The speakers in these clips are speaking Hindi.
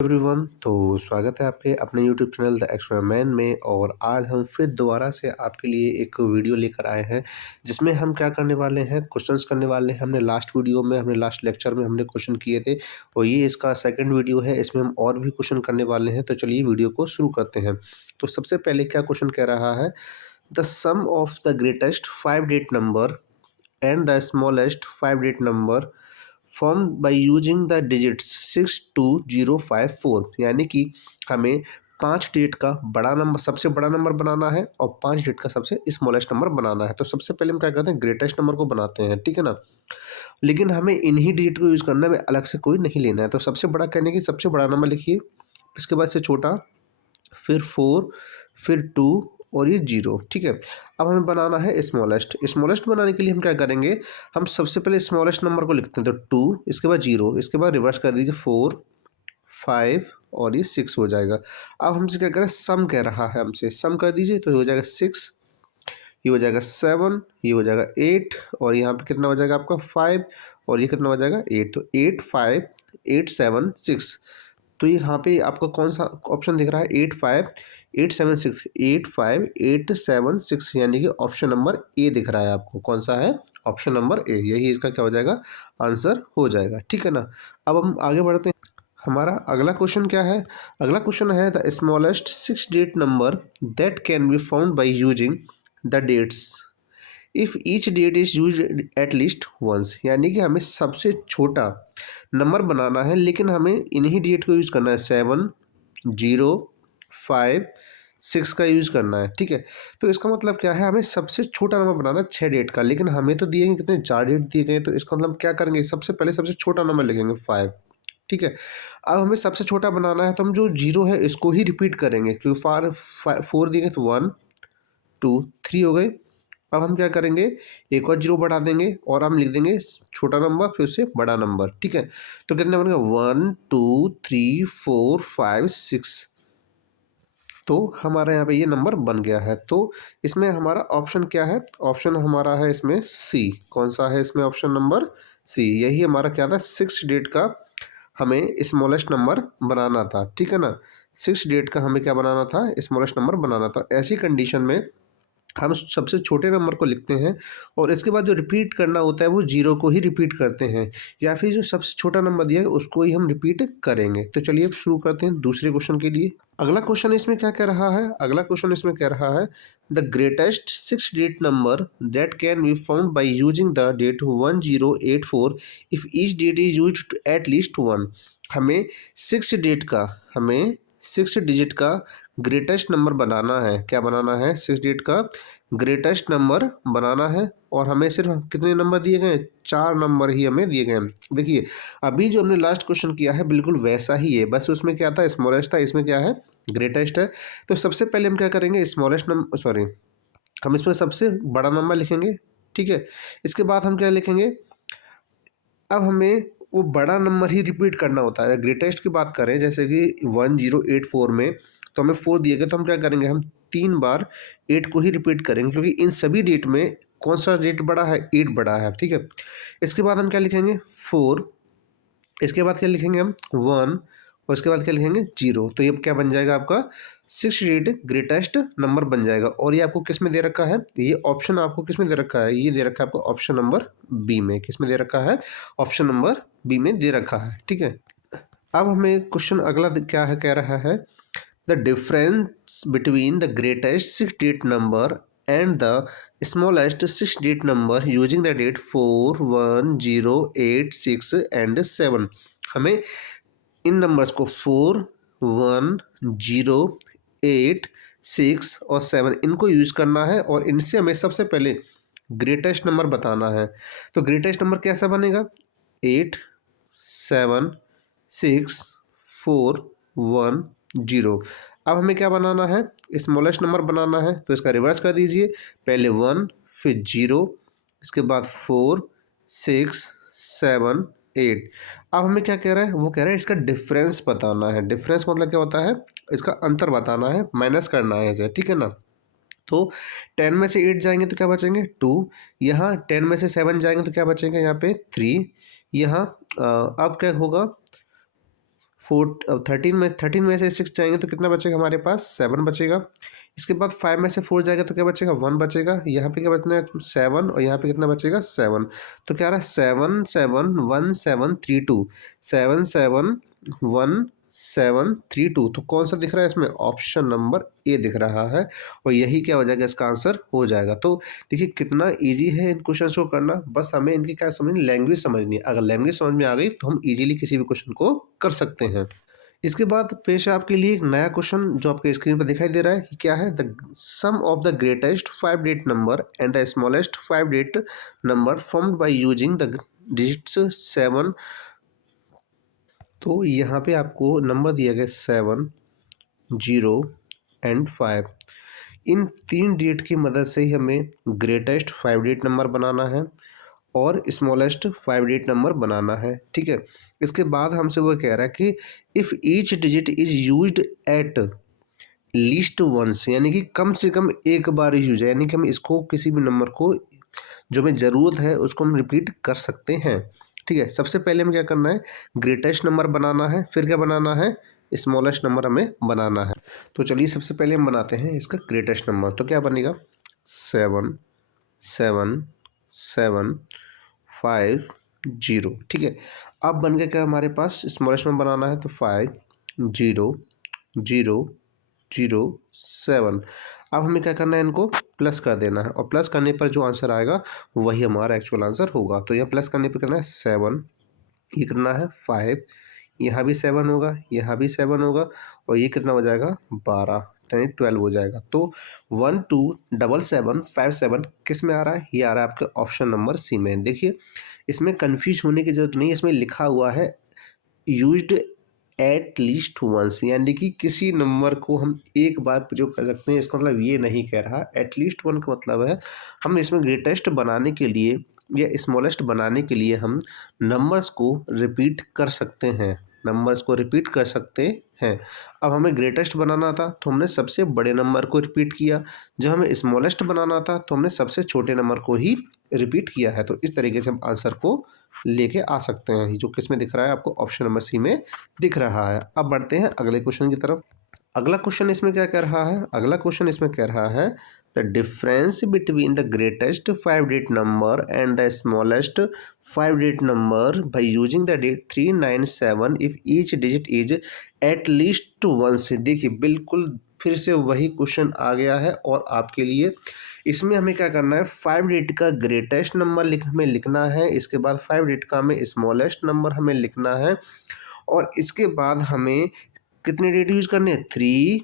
एवरीवन, तो स्वागत है आपके अपने यूट्यूब चैनल द एक्सपेरिमेंट में। और आज हम फिर दोबारा से आपके लिए एक वीडियो लेकर आए हैं जिसमें हम क्या करने वाले हैं, क्वेश्चंस करने वाले हैं। हमने लास्ट लेक्चर में हमने क्वेश्चन किए थे और ये इसका सेकंड वीडियो है। इसमें हम और भी क्वेश्चन करने वाले हैं, तो चलिए वीडियो को शुरू करते हैं। तो सबसे पहले क्या क्वेश्चन कह रहा है, the sum of the greatest 5 digit number and the smallest 5 digit number form by using the digits 62054। यानी कि हमें 5 डिजिट का बड़ा नंबर, सबसे बड़ा नंबर बनाना है और 5 डिजिट का सबसे स्मॉलेस्ट नंबर बनाना है। तो सबसे पहले हम क्या करते हैं, ग्रेटेस्ट नंबर को बनाते हैं, ठीक है ना। लेकिन हमें इन्हीं डिजिट को यूज़ करना है, हमें अलग से कोई नहीं लेना है। तो सबसे बड़ा कहने की सबसे बड़ा नंबर लिखिए, इसके बाद से छोटा, फिर 4, फिर 2 और ये 0, ठीक है। अब हमें बनाना है स्मॉलेस्ट। स्मॉलेस्ट बनाने के लिए हम क्या करेंगे, हम सबसे पहले स्मॉलेस्ट नंबर को लिखते हैं। तो 2, इसके बाद 0, इसके बाद रिवर्स कर दीजिए 4, 5 और ये 6 हो जाएगा। अब हमसे क्या करें, सम कह रहा है हमसे, सम कर दीजिए। तो ये हो जाएगा 6, ये हो जाएगा 7, ये हो जाएगा 8 और यहाँ पे कितना हो जाएगा आपका 5 और ये कितना हो जाएगा 8। तो 8 5 8 7 6। तो यहाँ पे आपका कौन सा ऑप्शन दिख रहा है, 8 5 8 7 6, 8 5 8 7 6, यानी कि ऑप्शन नंबर ए दिख रहा है आपको। कौन सा है, ऑप्शन नंबर ए, यही इसका क्या हो जाएगा, आंसर हो जाएगा, ठीक है ना। अब हम आगे बढ़ते हैं। हमारा अगला क्वेश्चन क्या है, अगला क्वेश्चन है the smallest 6 digit number that can be found by using the dates if each date is use at least once. यानी कि हमें सबसे छोटा नंबर बनाना है, लेकिन हमें इन्हीं डेट को यूज़ करना है, 7 0 5 6 का यूज़ करना है, ठीक है। तो इसका मतलब क्या है, हमें सबसे छोटा नंबर बनाना है 6 डेट का, लेकिन हमें तो दिए गए कितने, 4 डेट दिए गए। तो इसका मतलब क्या करेंगे, सबसे पहले सबसे छोटा नंबर लिखेंगे 5, ठीक है। अब हमें सबसे छोटा बनाना है, तो हम जो 0 है इसको ही रिपीट करेंगे, क्योंकि 4 दिए गए तो 1 2 3 हो गए। अब हम क्या करेंगे, एक और 0 बढ़ा देंगे और हम लिख देंगे छोटा नंबर फिर उससे बड़ा नंबर, ठीक है। तो कितने बनेगा, 1 2 3 4 5 6। तो हमारा यहाँ पे ये नंबर बन गया है। तो इसमें हमारा ऑप्शन क्या है, ऑप्शन हमारा है इसमें सी। कौन सा है इसमें, ऑप्शन नंबर सी। यही हमारा क्या था, 6 डेट का हमें स्मॉलेस्ट नंबर बनाना था, ठीक है ना। 6 डेट का हमें क्या बनाना था, स्मॉलेस्ट नंबर बनाना था। ऐसी कंडीशन में हम सबसे छोटे नंबर को लिखते हैं और इसके बाद जो रिपीट करना होता है वो 0 को ही रिपीट करते हैं, या फिर जो सबसे छोटा नंबर दिया है उसको ही हम रिपीट करेंगे। तो चलिए अब शुरू करते हैं दूसरे क्वेश्चन के लिए। अगला क्वेश्चन इसमें क्या कह रहा है, अगला क्वेश्चन इसमें कह रहा है the greatest 6 digit number that can be found by using the date 1084 if each date is used at least one. हमें 6 डिजिट का, हमें 6 डिजिट का ग्रेटेस्ट नंबर बनाना है। क्या बनाना है, 6 डिजिट का ग्रेटेस्ट नंबर बनाना है। और हमें सिर्फ कितने नंबर दिए गए हैं, 4 नंबर ही हमें दिए गए हैं। देखिए अभी जो हमने लास्ट क्वेश्चन किया है बिल्कुल वैसा ही है, बस उसमें क्या था, स्मॉलेस्ट था, इसमें क्या है, ग्रेटेस्ट है। तो सबसे पहले हम क्या करेंगे, स्मॉलेस्ट नंबर, सॉरी, हम इसमें सबसे बड़ा नंबर लिखेंगे, ठीक है। इसके बाद हम क्या लिखेंगे, अब हमें वो बड़ा नंबर ही रिपीट करना होता है। ग्रेटेस्ट की बात करें जैसे कि 1084 में, तो हमें 4 दिए गए, तो हम क्या करेंगे, हम 3 बार 8 को ही रिपीट करेंगे, क्योंकि इन सभी डेट में कौन सा डेट बड़ा है, 8 बड़ा है, ठीक है। इसके बाद हम क्या लिखेंगे, 4, इसके बाद क्या लिखेंगे हम 1 और इसके बाद क्या लिखेंगे 0। तो ये क्या बन जाएगा आपका 6 डिजिट ग्रेटेस्ट नंबर बन जाएगा। और ये आपको किस में दे रखा है, ये ऑप्शन आपको किस में दे रखा है, ये दे रखा है आपको ऑप्शन नंबर बी में। किस में दे रखा है, ऑप्शन नंबर बी में दे रखा है, ठीक है। अब हमें क्वेश्चन अगला क्या है, कह रहा है the difference between the greatest 6 digit number and the smallest 6 digit number using the date 4 1 0 8 6 and 7। हमें इन नंबर्स को 4 1 0 8 6 और 7 इनको यूज़ करना है और इनसे हमें सबसे पहले ग्रेटेस्ट नंबर बताना है। तो ग्रेटेस्ट नंबर कैसा बनेगा, 8 7 6 4 1 0। अब हमें क्या बनाना है, स्मॉलेस्ट नंबर बनाना है, तो इसका रिवर्स कर दीजिए, पहले 1 फिर 0, इसके बाद 4 6 7 8। अब हमें क्या कह रहा है, वो कह रहा है इसका डिफरेंस बताना है। डिफरेंस मतलब क्या होता है, इसका अंतर बताना है, माइनस करना है इसे, ठीक है ना। तो 10 में से 8 जाएंगे तो क्या बचेंगे 2, यहाँ 10 में से 7 जाएंगे तो क्या बचेंगे यहाँ पे 3, यहाँ अब क्या होगा 13 में से 6 जाएंगे तो कितना बचेगा हमारे पास 7 बचेगा। इसके बाद 5 में से 4 जाएगा तो क्या बचेगा 1 बचेगा। यहाँ पे क्या बचना है 7 और यहाँ पे कितना बचेगा 7। तो क्या रहा 7 7 1 7 3 2 7 7 1 7 3 2। तो कौन सा दिख रहा है इसमें ऑप्शन नंबर ए दिख रहा है और यही क्या हो जाएगा इसका आंसर हो जाएगा। तो देखिए कितना इजी है इन क्वेश्चन को करना, बस हमें इनकी क्या समझनी लैंग्वेज समझनी है। अगर लैंग्वेज समझ में आ गई तो हम इजीली किसी भी क्वेश्चन को कर सकते हैं। इसके बाद पेश है आपके लिए एक नया क्वेश्चन जो आपके स्क्रीन पर दिखाई दे रहा है कि क्या है the sum of the greatest 5 digit number and the smallest 5 digit number formed by using the digits 7। तो यहाँ पे आपको नंबर दिया गया 7 0 एंड 5। इन 3 डिजिट की मदद से ही हमें ग्रेटेस्ट 5 डिजिट नंबर बनाना है और स्मॉलेस्ट 5 डिजिट नंबर बनाना है। ठीक है, इसके बाद हमसे वो कह रहा है कि if each digit is used at least once, यानी कि कम से कम एक बार यूज है, यानी कि हम इसको किसी भी नंबर को जो हमें ज़रूरत है उसको हम रिपीट कर सकते हैं। ठीक है, सबसे पहले हमें क्या करना है ग्रेटेस्ट नंबर बनाना है, फिर क्या बनाना है स्मॉलेस्ट नंबर हमें बनाना है। तो चलिए सबसे पहले हम बनाते हैं इसका ग्रेटेस्ट नंबर। तो क्या बनेगा 7 7 7 5 0। ठीक है, अब बन गया क्या हमारे पास स्मॉलेस्ट नंबर बनाना है तो 5 0 0 0 7। अब हमें क्या करना है इनको प्लस कर देना है और प्लस करने पर जो आंसर आएगा वही हमारा एक्चुअल आंसर होगा। तो यह प्लस करने पर करना है 7, ये कितना है 5, यहाँ भी 7 होगा, यहाँ भी 7 होगा और ये कितना हो जाएगा 12 यानी 12 हो जाएगा। तो 1 2 7 7 5 7 किस में आ रहा है, ये आ रहा है आपके ऑप्शन नंबर सी में। देखिए इसमें कन्फ्यूज होने की जरूरत नहीं है, इसमें लिखा हुआ है यूज्ड एट लीस्ट वंस, यानी कि किसी नंबर को हम एक बार प्रयोग कर सकते हैं। इसका मतलब ये नहीं कह रहा, एट लीस्ट वन का मतलब है हम इसमें ग्रेटेस्ट बनाने के लिए या स्मॉलेस्ट बनाने के लिए हम नंबर्स को रिपीट कर सकते हैं, नंबर्स को रिपीट कर सकते हैं। अब हमें ग्रेटेस्ट बनाना था तो हमने सबसे बड़े नंबर को रिपीट किया, जब हमें स्मॉलेस्ट बनाना था तो हमने सबसे छोटे नंबर को ही रिपीट किया है। तो इस तरीके से हम आंसर को लेके आ सकते हैं, जो किस में दिख रहा है आपको ऑप्शन नंबर सी में दिख रहा है। अब बढ़ते हैं अगले क्वेश्चन की तरफ। अगला क्वेश्चन इसमें क्या कह रहा है, अगला क्वेश्चन इसमें कह रहा है the difference between the greatest 5 digit number and the smallest 5 digit number by using the digit 397 if each digit is at least once. देखिए बिल्कुल फिर से वही क्वेश्चन आ गया है और आपके लिए इसमें हमें क्या करना है 5 डिजिट का ग्रेटेस्ट नंबर हमें लिखना है, इसके बाद 5 डिजिट का हमें स्मॉलेस्ट नंबर हमें लिखना है और इसके बाद हमें कितने डिजिट यूज करने हैं 3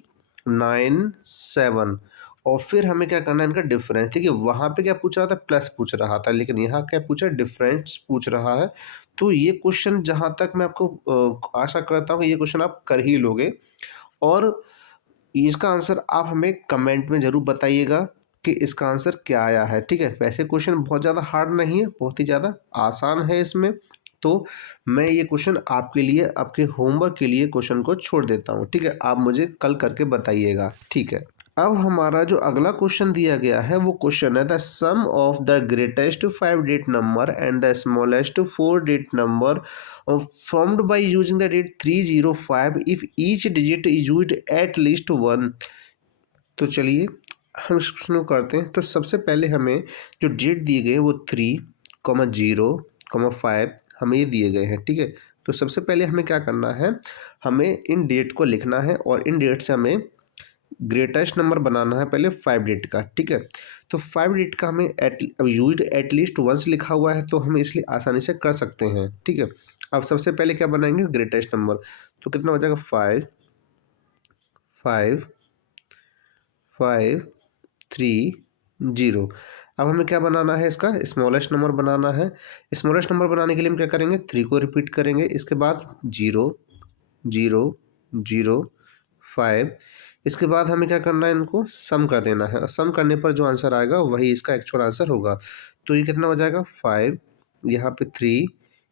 9 7 और फिर हमें क्या करना है इनका डिफरेंस। ठीक है, वहाँ पे क्या पूछ रहा था प्लस पूछ रहा था, लेकिन यहाँ क्या पूछा डिफरेंस पूछ रहा है। तो ये क्वेश्चन जहाँ तक मैं आपको आशा करता हूँ ये क्वेश्चन आप कर ही लोगे और इसका आंसर आप हमें कमेंट में ज़रूर बताइएगा कि इसका आंसर क्या आया है। ठीक है, वैसे क्वेश्चन बहुत ज़्यादा हार्ड नहीं है, बहुत ही ज़्यादा आसान है इसमें। तो मैं ये क्वेश्चन आपके लिए आपके होमवर्क के लिए क्वेश्चन को छोड़ देता हूँ। ठीक है, आप मुझे कल करके बताइएगा। ठीक है, अब हमारा जो अगला क्वेश्चन दिया गया है वो क्वेश्चन है the sum of the greatest 5 digit number and the smallest 4 digit number formed by using the digit 305 if each digit is used at least one। तो चलिए हम शुरू करते हैं। तो सबसे पहले हमें जो डिजिट दिए गए हैं वो 3, 0, 5 हमें ये दिए गए हैं। ठीक है, तो सबसे पहले हमें क्या करना है हमें इन डिजिट को लिखना है और इन डिजिट से हमें ग्रेटेस्ट नंबर बनाना है पहले 5 डिजिट का। ठीक है, तो 5 डिजिट का हमें यूज्ड एटलीस्ट वंस लिखा हुआ है तो हम इसलिए आसानी से कर सकते हैं। ठीक है, अब सबसे पहले क्या बनाएंगे ग्रेटेस्ट नंबर, तो कितना हो जाएगा 5 5 5 3 0। अब हमें क्या बनाना है इसका स्मॉलेस्ट नंबर बनाना है। स्मॉलेस्ट नंबर बनाने के लिए हम क्या करेंगे 3 को रिपीट करेंगे, इसके बाद 0 0 0 5। इसके बाद हमें क्या करना है इनको सम कर देना है और सम करने पर जो आंसर आएगा वही इसका एक्चुअल आंसर होगा। तो ये कितना हो जाएगा 5, यहाँ पे 3,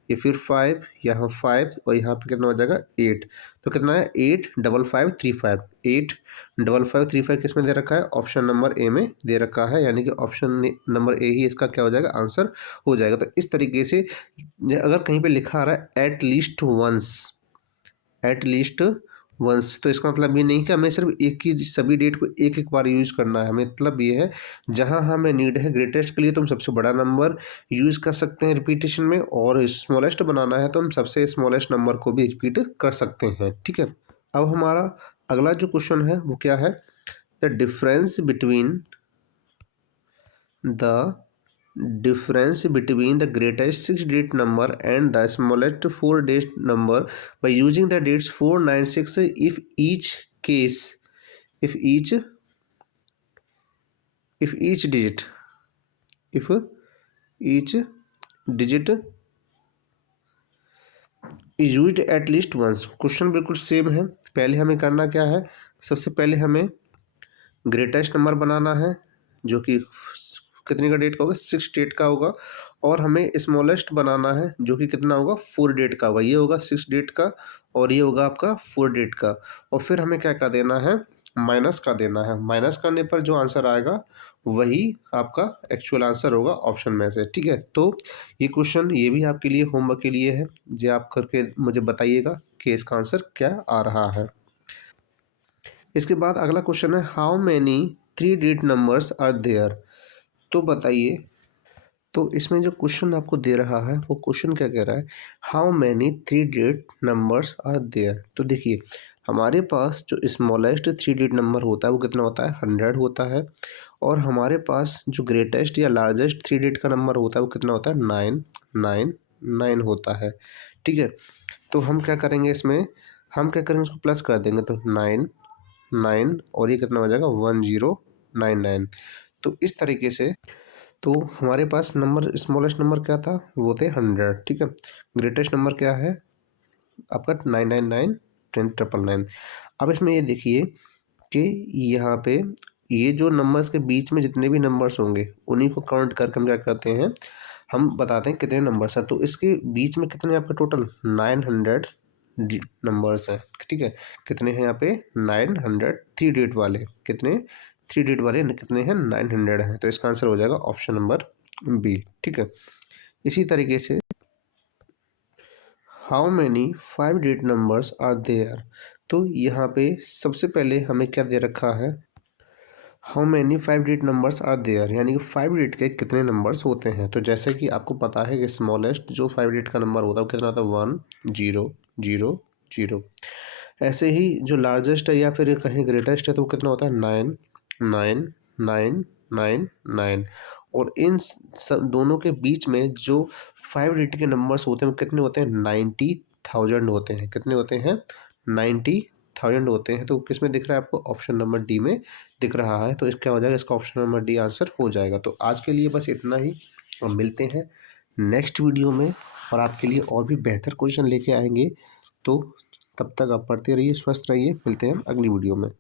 ये फिर 5, यहाँ 5 और यहाँ पे कितना हो जाएगा 8। तो कितना है 8 5 5 3 5 8 5 5 3 5 किस में दे रखा है ऑप्शन नंबर ए में दे रखा है, यानी कि ऑप्शन नंबर ए ही इसका क्या हो जाएगा आंसर हो जाएगा। तो इस तरीके से अगर कहीं पे लिखा आ रहा है at least once, at least once. तो इसका मतलब ये नहीं कि हमें सिर्फ एक ही सभी डेट को एक एक बार यूज़ करना है, हमें मतलब ये है जहाँ हमें नीड है ग्रेटेस्ट के लिए तो हम सबसे बड़ा नंबर यूज़ कर सकते हैं रिपीटेशन में, और स्मॉलेस्ट बनाना है तो हम सबसे स्मॉलेस्ट नंबर को भी रिपीट कर सकते हैं। ठीक है, अब हमारा अगला जो क्वेश्चन है वो क्या है, the difference between the the greatest 6-digit number and the smallest 4-digit number by using the dates 496 if each case if each if each digit if each digit is used at least once। Question बिल्कुल सेम है। पहले हमें करना क्या है, सबसे पहले हमें ग्रेटेस्ट नंबर बनाना है जो कि कितने का डेट का होगा, 6 डेट का होगा, और हमें स्मॉलेस्ट बनाना है जो कि कितना होगा, 4 डेट का होगा। ये होगा 6 डेट का और ये होगा आपका 4 डेट का, और फिर हमें क्या कर देना है, माइनस का देना है। माइनस करने पर जो आंसर आएगा वही आपका एक्चुअल आंसर होगा ऑप्शन में से। ठीक है, तो ये क्वेश्चन ये भी आपके लिए होमवर्क के लिए है, जो आप करके मुझे बताइएगा कि इसका आंसर क्या आ रहा है। इसके बाद अगला क्वेश्चन है, how many 3 digit numbers are there. तो बताइए, तो इसमें जो क्वेश्चन आपको दे रहा है वो क्वेश्चन क्या कह रहा है, how many 3 digit numbers are there. तो देखिए, हमारे पास जो स्मॉलेस्ट 3 डिजिट नंबर होता है वो कितना होता है, 100 होता है, और हमारे पास जो ग्रेटेस्ट या लार्जेस्ट 3 डिजिट का नंबर होता है वो कितना होता है, 999 होता है। ठीक है, तो हम क्या करेंगे इसमें, हम क्या करेंगे, इसको प्लस कर देंगे तो 9 और ये कितना हो जाएगा, 1099। तो इस तरीके से, तो हमारे पास नंबर स्मॉलेस्ट नंबर क्या था, वो थे 100। ठीक है, ग्रेटेस्ट नंबर क्या है आपका, 999, 1099। अब इसमें ये देखिए कि यहाँ पे ये जो नंबर्स के बीच में जितने भी नंबर्स होंगे उन्हीं को काउंट करके हम क्या करते हैं, हम बताते हैं कितने नंबर्स हैं। तो इसके बीच में कितने आपके टोटल 900 नंबर्स हैं। ठीक है, कितने हैं यहाँ पे, 900 3 डिजिट वाले, कितने 3 डिजिट वाले कितने हैं, 900 हैं। तो इसका आंसर हो जाएगा ऑप्शन नंबर बी। ठीक है, इसी तरीके से how many 5 digit numbers are there. तो यहाँ पे सबसे पहले हमें क्या दे रखा है, how many 5 digit numbers are there, यानी कि 5 डिजिट के कितने नंबर्स होते हैं। तो जैसे कि आपको पता है कि स्मॉलेस्ट जो 5 डिजिट का नंबर होता है वो कितना होता है, 1000। ऐसे ही जो लार्जेस्ट है या फिर कहीं ग्रेटेस्ट है तो वो कितना होता है, 99999। और इन सब दोनों के बीच में जो 5 डिजिट के नंबर्स होते हैं वो कितने होते हैं, 90,000 होते हैं। कितने होते हैं, 90,000 होते हैं। तो किस में दिख रहा है आपको, ऑप्शन नंबर डी में दिख रहा है। तो इसका हो जाएगा, इसका ऑप्शन नंबर डी आंसर हो जाएगा। तो आज के लिए बस इतना ही, और मिलते हैं नेक्स्ट वीडियो में, और आपके लिए और भी बेहतर क्वेश्चन लेके आएंगे। तो तब तक आप पढ़ते रहिए, स्वस्थ रहिए, मिलते हैं अगली वीडियो में।